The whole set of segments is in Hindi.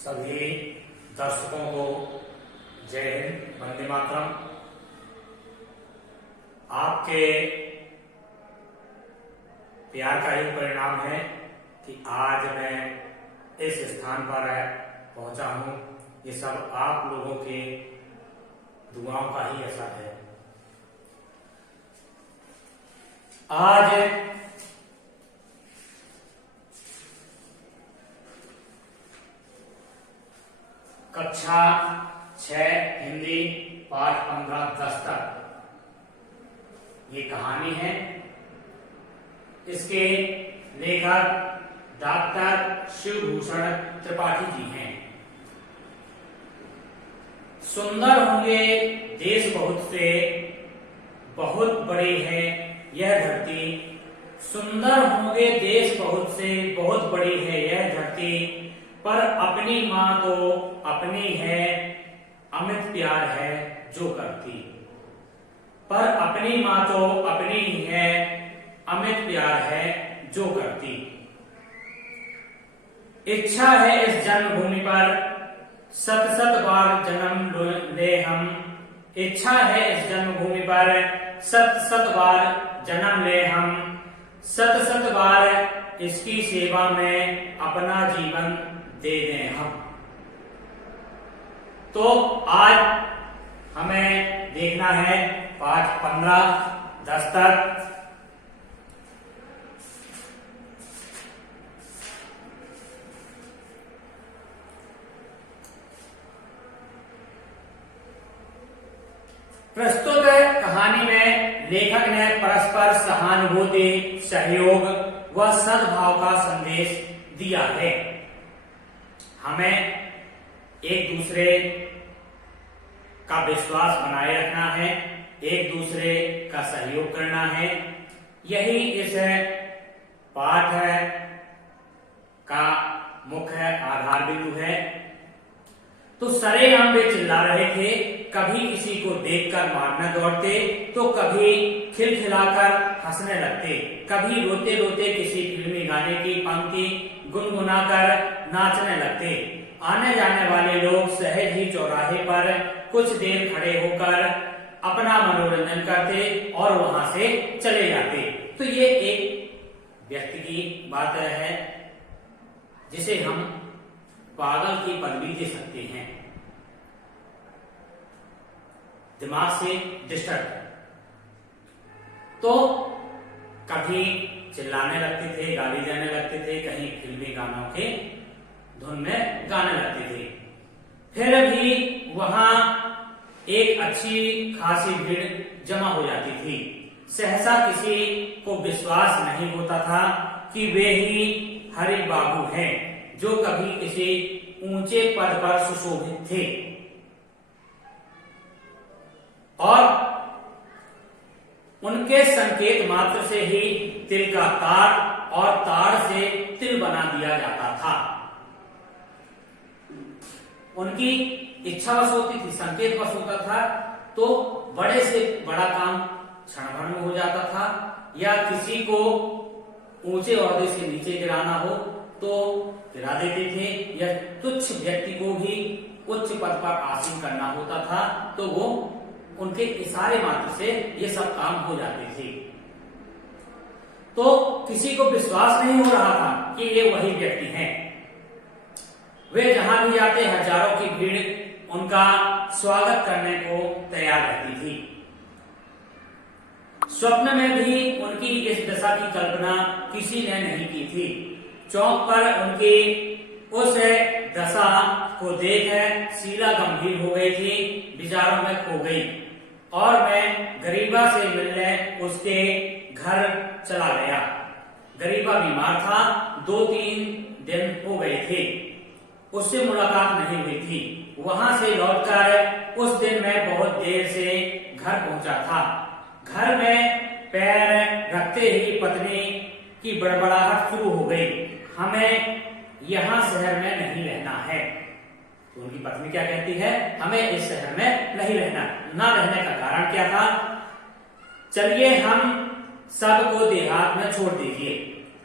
सभी दर्शकों को जय हिंद, वंदे मातरम। आपके प्यार का ही परिणाम है कि आज मैं इस स्थान पर पहुंचा हूं। ये सब आप लोगों के दुआओं का ही असर है। आज कक्षा 6 हिंदी पाठ 15 दस्तक ये कहानी है। इसके लेखक डॉक्टर शिवभूषण त्रिपाठी जी हैं। सुंदर होंगे देश बहुत से, बहुत बड़ी है यह धरती। सुंदर होंगे देश बहुत से, बहुत बड़ी है यह धरती। पर अपनी माँ तो अपनी है, अमित प्यार है जो करती। पर अपनी माँ तो अपनी है, अमित प्यार है जो करती। इच्छा है इस जन्मभूमि पर सत सत बार जन्म ले हम। इच्छा है इस जन्मभूमि पर सत सत बार जन्म ले हम। सत सत बार इसकी सेवा में अपना जीवन दे दें हम। तो आज हमें देखना है पाठ 15 दस्तक। प्रस्तुत कहानी में लेखक ने परस्पर सहानुभूति, सहयोग व सद्भाव का संदेश दिया है। हमें एक दूसरे का विश्वास बनाए रखना है, एक दूसरे का सहयोग करना है। यही इस पाठ का मुख्य आधार बिंदु है। तो सरेआम वे चिल्ला रहे थे, कभी किसी को देखकर मारने दौड़ते, तो कभी खिलखिलाकर हंसने लगते, कभी रोते रोते किसी फिल्मी गाने की पंक्ति गुनगुनाकर नाचने लगते। आने जाने वाले लोग सहज ही चौराहे पर कुछ देर खड़े होकर अपना मनोरंजन करते और वहां से चले जाते। तो ये एक व्यक्ति की बात है जिसे हम पागल की पदवी दे सकते हैं, दिमाग से डिस्टर्ब। तो कभी चिल्लाने लगते थे, गाली देने लगते थे, कहीं फिल्मी गानों के धुन में गाने लगते थे। फिर भी वहां एक अच्छी खासी भीड़ जमा हो जाती थी। सहसा किसी को विश्वास नहीं होता था कि वे ही हरि बाबू हैं जो कभी किसी ऊंचे पद पर सुशोभित थे और उनके संकेत मात्र से ही तिल का तार और तार से तिल बना दिया जाता था। उनकी इच्छा वश होती थी, संकेत वश होता था, तो बड़े से बड़ा काम क्षण भर में हो जाता था। या किसी को ऊंचे ओहदे से नीचे गिराना हो तो गिरा देते थे, या तुच्छ व्यक्ति को भी उच्च पद पर आसीन करना होता था तो वो उनके इशारे मात्र से ये सब काम हो जाते थे। तो किसी को विश्वास नहीं हो रहा था कि ये वही व्यक्ति हैं। वे जहां भी जाते हजारों की भीड़ उनका स्वागत करने को तैयार रहती थी। स्वप्न में भी उनकी इस दशा की कल्पना किसी ने नहीं की थी। चौक पर उनकी उस दशा को देख शीला गंभीर हो गई थी, विचारों में खो गई और मैं गरीबा से मिलने उसके घर चला गया। गरीबा बीमार था, 2-3 दिन हो गए थे, उससे मुलाकात नहीं हुई थी। वहां से लौटकर उस दिन मैं बहुत देर से घर पहुंचा था। घर में पैर रखते ही पत्नी की बड़बड़ाहट शुरू हो गई, हमें यहाँ शहर में नहीं रहना है। तो उनकी पत्नी क्या कहती है, हमें इस शहर में नहीं रहना। ना रहने का कारण क्या था, चलिए हम सबको देहात में छोड़ दीजिए।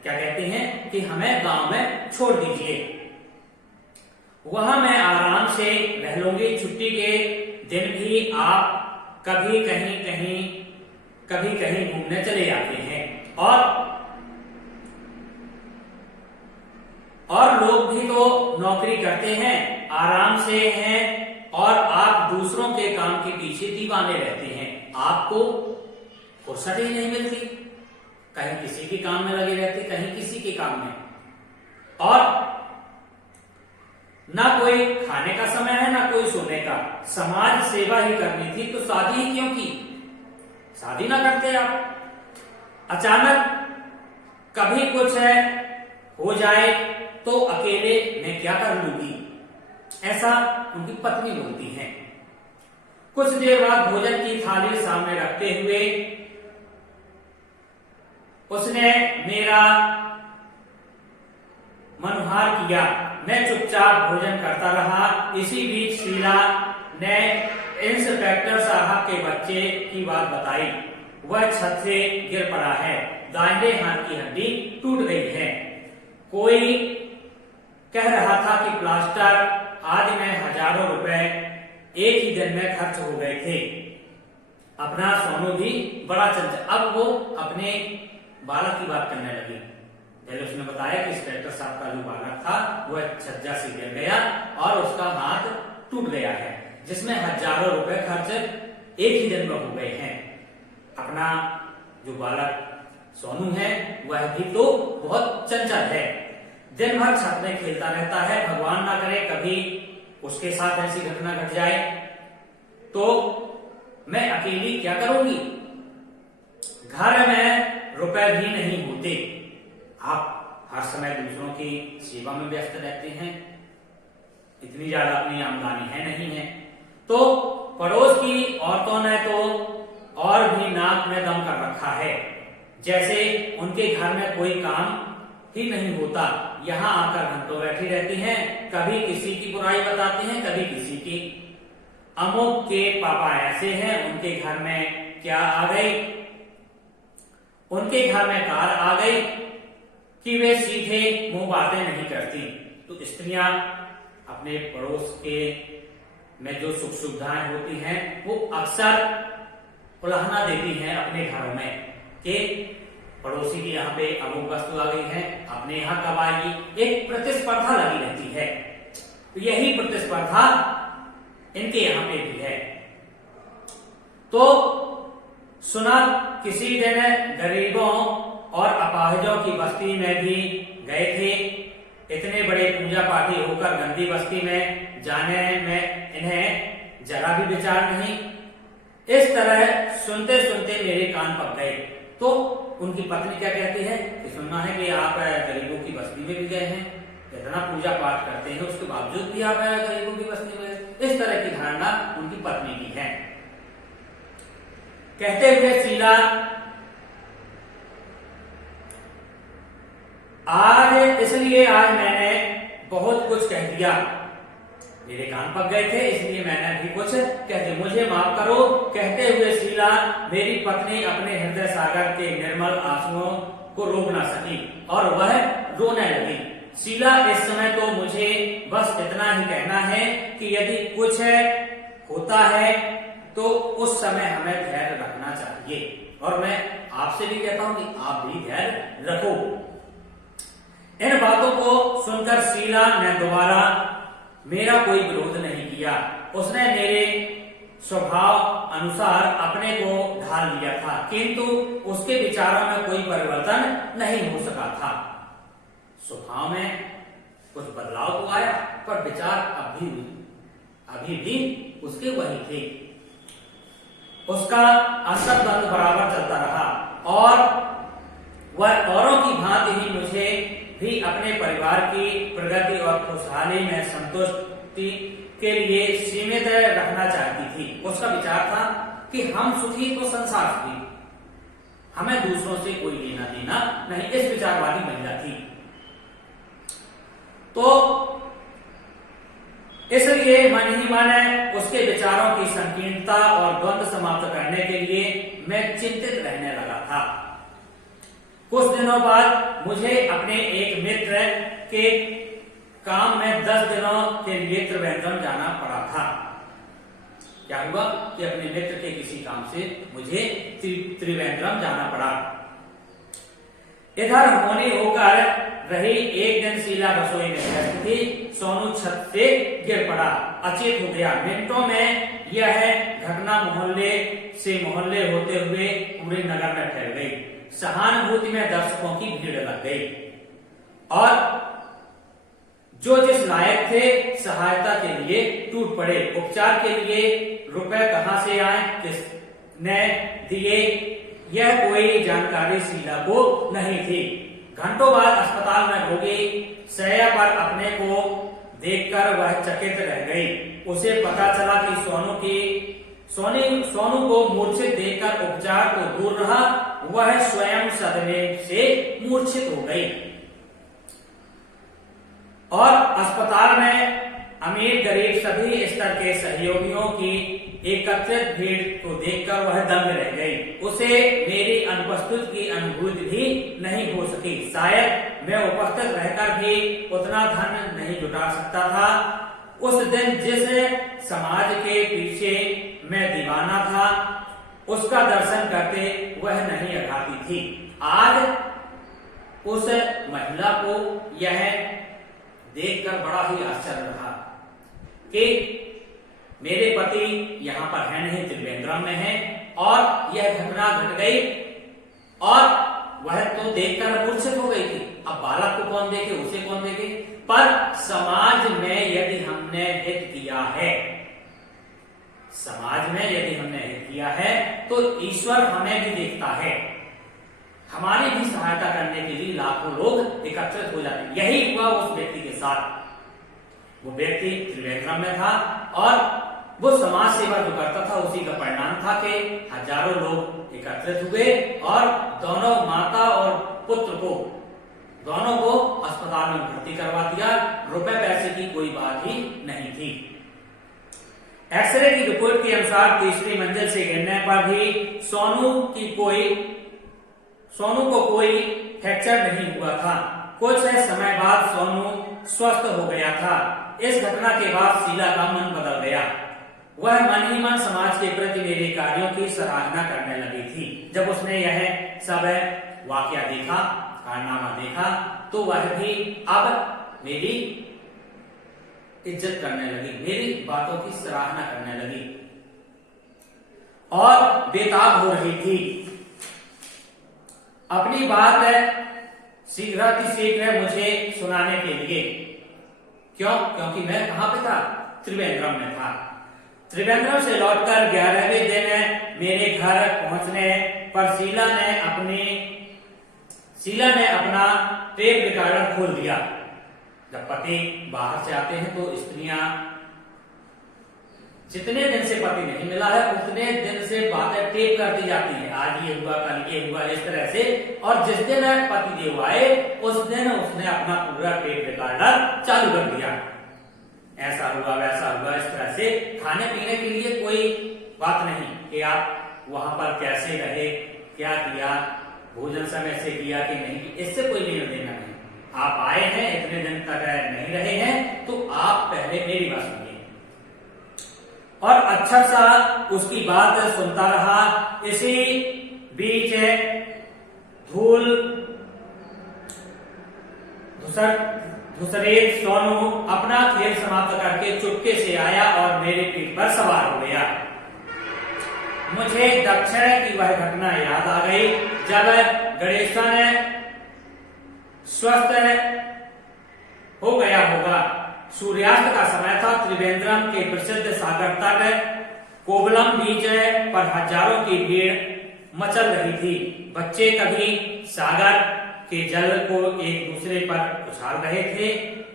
क्या कहते हैं कि हमें गांव में छोड़ दीजिए। वहां मैं आराम से रह लूंगी। छुट्टी के दिन भी आप कभी कहीं घूमने चले जाते हैं और लोग भी तो नौकरी करते हैं, आराम से हैं, और आप दूसरों के काम के पीछे दीवाने रहते हैं। आपको फुर्सत ही नहीं मिलती, कहीं किसी के काम में लगे रहते, कहीं किसी के काम में, और ना कोई खाने का समय है ना कोई सोने का। समाज सेवा ही करनी थी तो शादी ही क्यों की? शादी ना करते आप। अचानक कभी कुछ हो जाए तो अकेले मैं क्या कर लूंगी, ऐसा उनकी पत्नी बोलती है। कुछ देर बाद भोजन की थाली सामने रखते हुए उसने मेरा मनोहार किया। मैं चुपचाप भोजन करता रहा। इसी बीच शीला ने इंस्पेक्टर साहब के बच्चे की बात बताई। वह छत से गिर पड़ा है, दाहिने हाथ की हड्डी टूट गई है। कोई कह रहा था कि प्लास्टर आदि में हजारों रुपए एक ही दिन में खर्च हो गए थे। अपना सोनू भी बड़ा चंचल। अब वो अपने बालक की बात करने लगी। पहले उसने बताया कि इंस्पेक्टर साहब का जो बालक था वह छज्जा से गिर गया और उसका हाथ टूट गया है, जिसमें हजारों रुपए खर्च एक ही दिन में हो गए हैं। अपना जो बालक सोनू है वह भी तो बहुत चंचल है, दिन भर छत में खेलता रहता है। भगवान ना करे कभी उसके साथ ऐसी घटना घट जाए तो मैं अकेली क्या करूंगी? घर में रुपए भी नहीं होते। आप हर समय दूसरों की सेवा में व्यस्त रहते हैं, इतनी ज्यादा अपनी आमदनी है नहीं है, तो पड़ोस की औरतों ने तो और भी नाक में दम कर रखा है, जैसे उनके घर में कोई काम ही नहीं होता। यहाँ आकर घंटों बैठी रहती हैं, कभी किसी की बुराई बताती हैं, कभी किसी की। अमुक के पापा ऐसे हैं, उनके घर में क्या आ गई, उनके घर में कार आ गई, कि वे सीधे मुंह बातें नहीं करती। तो स्त्रियां अपने पड़ोस के में जो सुख सुविधाएं होती हैं वो अक्सर उलाहना देती हैं अपने घरों में कि पड़ोसी की यहाँ पे अमुक वस्तु आ गई है, अपने यहाँ कब आएगी। एक प्रतिस्पर्धा लगी रहती है। तो यही प्रतिस्पर्धा इनके यहाँ पे भी है। तो सुना किसी दिन गरीबों और अपाहिजों की बस्ती में भी गए थे। इतने बड़े पूजा पाठी होकर गंदी बस्ती में जाने में इन्हें जरा भी विचार नहीं। इस तरह सुनते सुनते मेरे कान पक गए। तो उनकी पत्नी क्या कहती है कि सुनना है कि आप गरीबों की बस्ती में भी गए हैं, इतना पूजा पाठ करते हैं, उसके बावजूद भी आप गरीबों की बस्ती में। इस तरह की धारणा उनकी पत्नी की है। कहते हुए शीला आज मैंने बहुत कुछ कह दिया, मेरे कान पक गए थे, इसलिए मैंने भी कुछ कह दिया, मुझे माफ करो। कहते हुए शीला मेरी पत्नी अपने हृदय सागर के निर्मल आंसुओं को रोक ना सकी और वह रोने लगी। शीला इस समय तो मुझे बस इतना ही कहना है कि यदि कुछ होता है तो उस समय हमें धैर्य रखना चाहिए, और मैं आपसे भी कहता हूं कि आप भी धैर्य रखो। इन बातों को सुनकर शीला ने दोबारा मेरा कोई विरोध नहीं किया। उसने मेरे स्वभाव अनुसार अपने को ढाल लिया था, किंतु उसके विचारों में कोई परिवर्तन नहीं हो सका था। स्वभाव में कुछ बदलाव तो आया, पर विचार अभी भी उसके वही थे। उसका असंबंध बराबर चलता रहा और वह औरों की भांति ही मुझे भी अपने परिवार की प्रगति और खुशहाली में संतुष्टि के लिए सीमित रखना चाहती थी। उसका विचार था कि हम सुखी तो संसार सुखी, हमें दूसरों से कोई लेना देना नहीं। इस विचार वाली महिला थी। तो इसलिए मन ही मन उसके विचारों की संकीर्णता और द्वंद्व समाप्त करने के लिए मैं चिंतित रहने लगा था। कुछ दिनों बाद मुझे अपने एक मित्र के काम में 10 दिनों के लिए त्रिवेंद्रम जाना पड़ा था। क्या हुआ कि अपने मित्र के किसी काम से मुझे त्रिवेंद्रम जाना पड़ा। इधर होनी होकर रही, एक दिन शीला रसोई में व्यस्त थी। सोनू छत से गिर पड़ा, अचेत हो गया। मिनटों में यह घटना मोहल्ले से मोहल्ले होते हुए पूरे नगर में फैल गई। सहानुभूति में दर्शकों की भीड़ लग गई और जो जिस लायक थे सहायता के लिए टूट पड़े। उपचार के लिए रुपए कहां से आए, किसने दिए, यह कोई जानकारी शीला को नहीं थी। घंटों बाद अस्पताल में रोगी शैया पर अपने को देखकर वह चकित रह गई। उसे पता चला कि सोनू को मूर्छित देखकर उपचार तो दूर रहा, वह स्वयं सदमे से मूर्छित हो गई और अस्पताल में अमीर गरीब सभी स्तर के सहयोगियों की एकत्रित भीड़ को देखकर वह दंग रह गई। उसे मेरी अनुपस्थिति की अनुभूति भी नहीं हो सकी। शायद मैं उपस्थित रहकर भी उतना धन नहीं जुटा सकता था। उस दिन जिस समाज के पीछे मैं दीवाना था, उसका दर्शन करते वह नहीं हटाती थी। आज उस महिला को यह देखकर बड़ा ही आश्चर्य रहा कि मेरे पति यहाँ पर है नहीं, त्रिवेंद्रम में है और यह घटना घट गई और वह तो देखकर मूर्छित हो गई थी। अब बालक को कौन देखे, उसे कौन देखे। पर समाज में यदि हमने हित किया है, समाज में यदि हमने हित किया है तो ईश्वर हमें भी देखता है। हमारी भी सहायता करने के लिए लाखों लोग एकत्रित हो जाते हैं। यही हुआ उस व्यक्ति के साथ। वो व्यक्ति त्रिवेंद्रम में था और वो समाज सेवा जो करता था उसी का परिणाम था कि हजारों लोग एकत्रित हुए और दोनों माता और पुत्र को दोनों को अस्पताल में भर्ती करवा दिया। रुपए पैसे की कोई बात ही नहीं थी। एक्सरे की रिपोर्ट के अनुसार तीसरी मंजिल से गिरने पर भी सोनू को कोई फ्रैक्चर नहीं हुआ था। कुछ समय बाद सोनू स्वस्थ हो गया था। इस घटना के बाद शीला का मन बदल गया। वह मन ही मन समाज के प्रति मेरे कार्यों की सराहना करने लगी थी। जब उसने यह सब वाकया देखा, कारनामा देखा, तो वह भी अब मेरी इज्जत करने लगी, मेरी बातों की सराहना करने लगी और बेताब हो रही थी। अपनी बात शीघ्र मुझे सुनाने के लिए। क्यों? क्योंकि मैं कहां पे था? त्रिवेंद्रम में था। त्रिवेंद्रम से लौटकर 11वें दिन मेरे घर पहुंचने पर शीला ने अपना टेप रिकॉर्डर खोल दिया। जब पति बाहर से आते हैं तो स्त्रियां जितने दिन से पति नहीं मिला है उतने दिन से बातें टेप कर दी जाती है। आज ये हुआ, कल ये हुआ, इस तरह से। और जिस दिन पति देव आए उस दिन उसने अपना पूरा टेप रिकॉर्डर चालू कर दिया। ऐसा हुआ, वैसा हुआ, इस तरह से। खाने पीने के लिए कोई बात नहीं कि आप वहां पर कैसे रहे, क्या किया, भोजन समय से किया कि नहीं, इससे कोई लेना देना नहीं। आप आए हैं, इतने दिन तक नहीं रहे हैं, तो आप पहले मेरी बात सुनिए। और अच्छा सा उसकी बात सुनता रहा। इसी बीच दूसरे सोनू अपना खेल समाप्त करके चुपके से आया और मेरे पीठ पर सवार हो गया। मुझे दक्षिण की वह घटना याद आ गई जब गणेशन स्वस्थ हो गया होगा। सूर्यास्त का समय था। त्रिवेंद्रम के प्रसिद्ध सागर तट कोवलम बीच पर हजारों की भीड़ मचल रही थी। बच्चे कभी सागर के जल को एक दूसरे पर उछाल रहे थे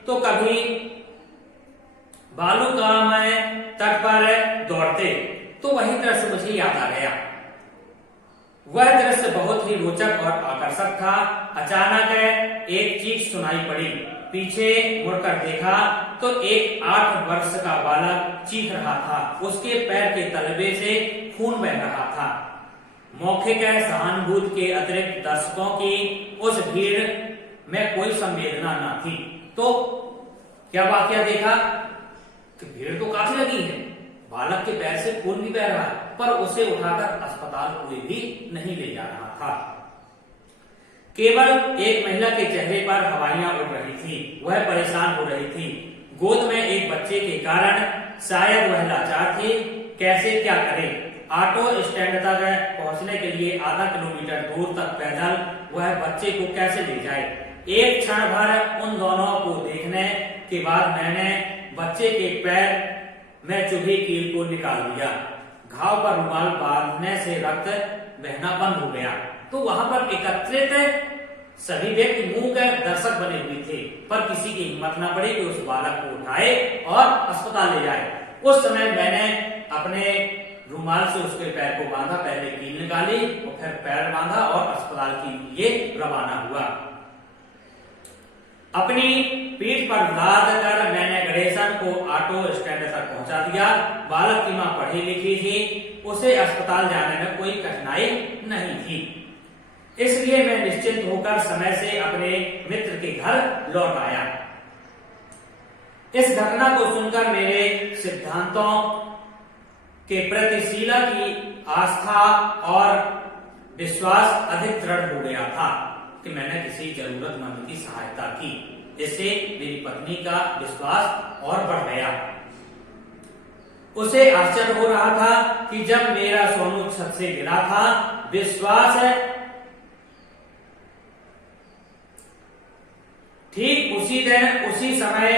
तो कभी बालू का तट पर दौड़ते। तो वही दृश्य मुझे याद आ गया। वह दृश्य बहुत ही रोचक और आकर्षक था। अचानक एक चीख सुनाई पड़ी। पीछे मुड़कर देखा तो एक 8 वर्ष का बालक चीख रहा था। उसके पैर के तलवे से खून बह रहा था। मौखिक सहानुभूति के अतिरिक्त दर्शकों की उस भीड़ में कोई संवेदना न थी। तो क्या वाकया देखा कि भीड़ तो काफी लगी है, बालक के पैर से खून भी बह रहा है, पर उसे उठाकर अस्पताल कोई भी नहीं ले जा रहा था। केवल एक महिला के चेहरे पर हवाइयां उड़ रही थी, वह परेशान हो रही थी। गोद में एक बच्चे के कारण शायद वह लाचार थी, कैसे क्या करे। ऑटो स्टैंड तक पहुंचने के लिए आधा किलोमीटर दूर तक पैदल वह बच्चे को कैसे ले जाए। एक क्षण भर उन दोनों को देखने के बाद मैंने बच्चे के पैर में चुभी कील को निकाल दिया। घाव पर रुमाल बांधने से रक्त बहना बंद हो गया। तो वहां पर एकत्रित सभी व्यक्ति मुंह के दर्शक बने हुए थे, पर किसी की हिम्मत न पड़ी कि उस बालक को उठाए और अस्पताल ले जाए। उस समय मैंने अपने रुमाल से उसके पैर को बांधा, पहले कील निकाली और फिर पैर बांधा और अस्पताल के लिए रवाना हुआ। अपनी पीठ पर लाद कर मैंने गणेशन को ऑटो स्टैंड तक पहुंचा दिया। बालक की मां पढ़ी लिखी थी, उसे अस्पताल जाने में कोई कठिनाई नहीं थी, इसलिए मैं निश्चिंत होकर समय से अपने मित्र के घर लौट आया। इस घटना को सुनकर मेरे सिद्धांतों के प्रति शीला की आस्था और विश्वास अधिक दृढ़ हो गया था कि मैंने किसी जरूरतमंद की सहायता की। इससे मेरी पत्नी का विश्वास और बढ़ गया। उसे आश्चर्य हो रहा था कि जब मेरा सोनू छत से गिरा था, विश्वास ठीक उसी दिन उसी समय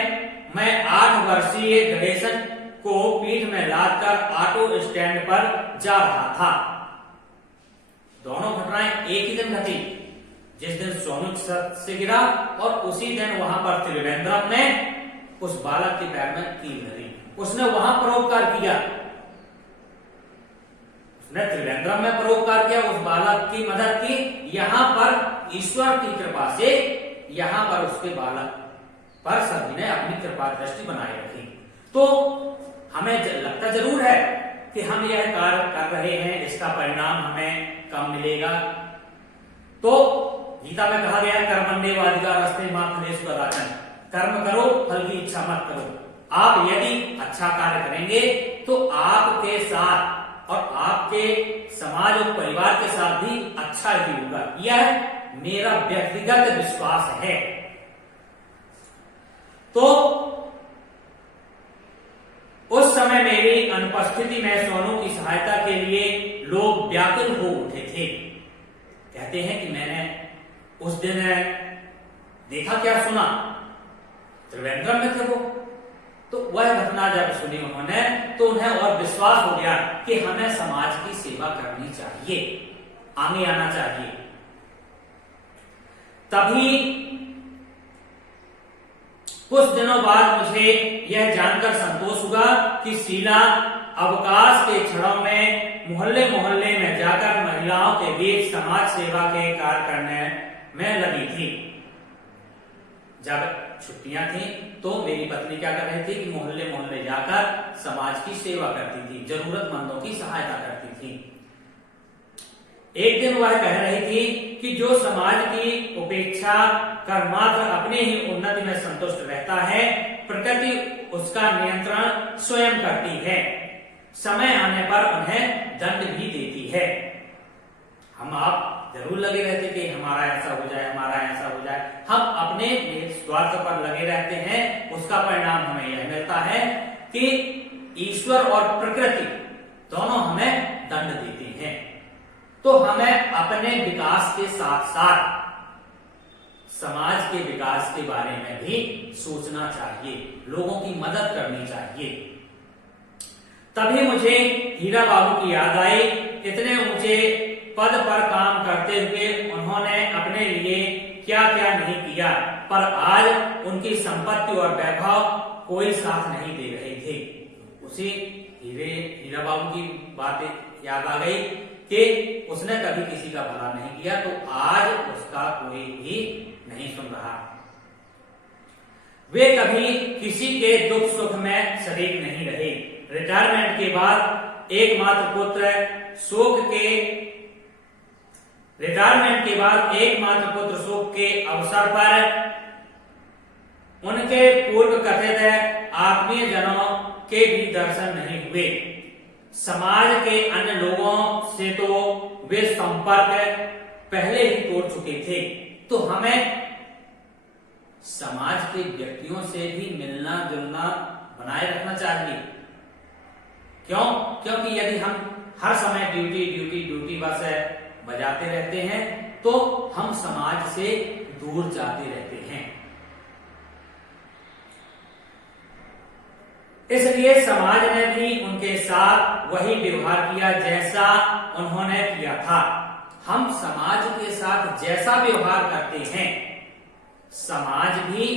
मैं 8 वर्षीय गणेशन को पीठ में लादकर ऑटो स्टैंड पर जा रहा था। दोनों घटनाएं एक ही दिन घटी, जिस दिन सोनू छत से गिरा और उसी दिन वहां पर त्रिवेंद्रम में उस बालक के पैर में कील धरी। उसने वहां परोपकार किया, उसने त्रिवेंद्रम में परोपकार किया, उस बालक की मदद की। यहां पर ईश्वर की कृपा से यहां पर उसके बालक पर सभी ने अपनी कृपा दृष्टि बनाए रखी। तो हमें लगता जरूर है कि हम यह कार्य कर रहे हैं, इसका परिणाम हमें कम मिलेगा। तो गीता में कहा गया कर्मण्येवाधिकार अस्ते मा फलेषु कदाचन, कर्म करो फल की इच्छा मत करो। आप यदि अच्छा कार्य करेंगे तो आपके साथ और आपके समाज और परिवार के साथ भी अच्छा ही होगा, यह मेरा व्यक्तिगत विश्वास है। तो उस समय मेरी अनुपस्थिति में सोनू की सहायता के लिए लोग व्याकुल हो उठे थे। कहते हैं कि मैंने उस दिन देखा क्या सुना, त्रिवेंद्रम में थे वो। तो वह घटना जब सुनी उन्होंने तो उन्हें और विश्वास हो गया कि हमें समाज की सेवा करनी चाहिए, आगे आना चाहिए। तभी कुछ दिनों बाद मुझे यह जानकर संतोष हुआ कि शीला अवकाश के क्षणों में मोहल्ले मोहल्ले में जाकर महिलाओं के बीच समाज सेवा के कार्य करने में लगी थी। जब छुट्टियां थी तो मेरी पत्नी क्या कर रही थी कि मोहल्ले मोहल्ले जाकर समाज की सेवा करती थी, जरूरतमंदों की सहायता करती थी। एक दिन वह कह रही थी कि जो समाज की उपेक्षा कर मात्र अपने ही उन्नति में संतुष्ट रहता है, प्रकृति उसका नियंत्रण स्वयं करती है, समय आने पर उन्हें दंड भी देती है। हम आप जरूर लगे रहते कि हमारा ऐसा हो जाए, हमारा ऐसा हो जाए। हम अपने स्वार्थ पर लगे रहते हैं, उसका परिणाम हमें यह मिलता है कि ईश्वर और प्रकृति दोनों हमें दंड देते हैं। तो हमें अपने विकास के साथ साथ समाज के विकास के बारे में भी सोचना चाहिए, लोगों की मदद करनी चाहिए। तभी मुझे हीरा बाबू की याद आई। इतने ऊंचे पद पर काम करते हुए उन्होंने अपने लिए क्या क्या नहीं किया, पर आज उनकी संपत्ति और वैभव कोई साथ नहीं दे रहे थे। उसी हीरा बाबू की बात याद आ गई कि उसने कभी किसी का भला नहीं किया, तो आज उसका कोई भी नहीं सुन रहा। वे कभी किसी के दुख सुख में शरीक नहीं रहे। रिटायरमेंट के बाद एकमात्र पुत्र शोक के अवसर पर उनके पूर्व कथित आत्मीय जनों के भी दर्शन नहीं हुए। समाज के अन्य लोगों से तो वे संपर्क पहले ही तोड़ चुके थे, तो हमें समाज के व्यक्तियों से भी मिलना जुलना बनाए रखना चाहिए। क्यों? क्योंकि यदि हम हर समय ड्यूटी ड्यूटी ड्यूटी बस बजाते रहते हैं तो हम समाज से दूर जाते रहते हैं। इसलिए समाज ने भी उनके साथ वही व्यवहार किया जैसा उन्होंने किया था। हम समाज के साथ जैसा व्यवहार करते हैं, समाज भी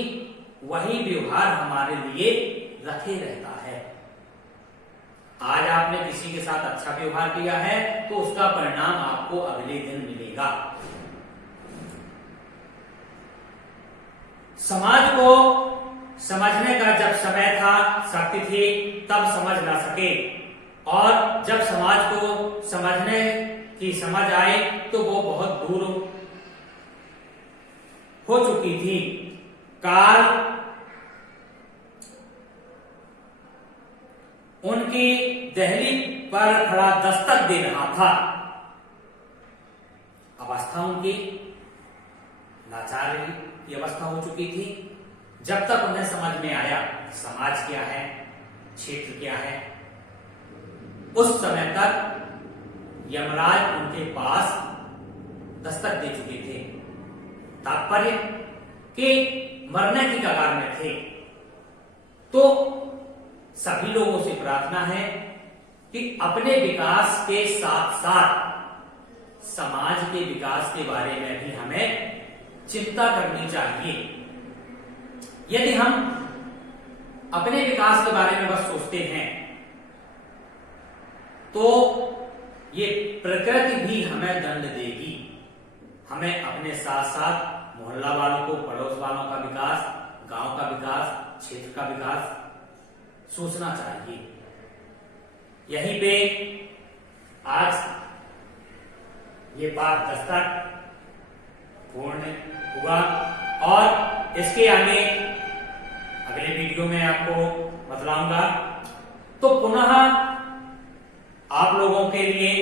वही व्यवहार हमारे लिए रखे रहता है। आज आपने किसी के साथ अच्छा व्यवहार किया है तो उसका परिणाम आपको अगले दिन मिलेगा। समाज को समझने का जब समय था, शक्ति थी, तब समझ ना सके, और जब समाज को समझने की समझ आए तो वो बहुत दूर हो चुकी थी। काल उनकी दहली पर खड़ा दस्तक दे रहा था। अवस्था उनकी लाचार की अवस्था हो चुकी थी। जब तक उन्हें समझ में आया समाज क्या है, क्षेत्र क्या है, उस समय तक यमराज उनके पास दस्तक दे चुके थे। तात्पर्य कि मरने की कगार में थे। तो सभी लोगों से प्रार्थना है कि अपने विकास के साथ साथ समाज के विकास के बारे में भी हमें चिंता करनी चाहिए। यदि हम अपने विकास के बारे में बस सोचते हैं तो ये प्रकृति भी हमें दंड देगी। हमें अपने साथ साथ मोहल्ला वालों को, पड़ोस वालों का विकास, गांव का विकास, क्षेत्र का विकास सोचना चाहिए। यहीं पे आज ये बात दस्तक पूर्ण हुआ और इसके आगे अगले वीडियो में आपको बतलाऊंगा। तो पुनः आप लोगों के लिए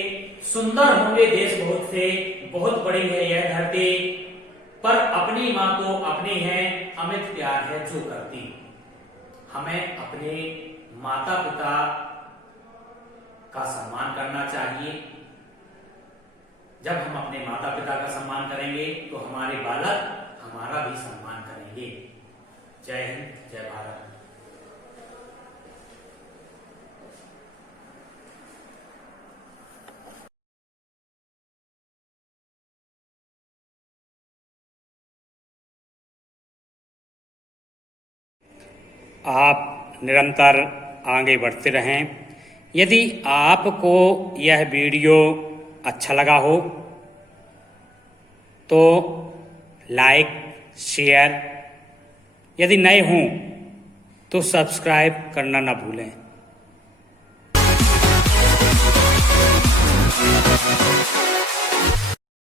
सुंदर होंगे देश बहुत से, बहुत बड़ी है यह धरती, पर अपनी मां तो अपनी है, अमित प्यार है जो करती। हमें अपने माता पिता का सम्मान करना चाहिए। जब हम अपने माता पिता का सम्मान करेंगे तो हमारे बालक हमारा भी सम्मान करेंगे। जय हिंद, जय भारत। आप निरंतर आगे बढ़ते रहें। यदि आपको यह वीडियो अच्छा लगा हो तो लाइक, शेयर, यदि नए हों तो सब्सक्राइब करना ना भूलें।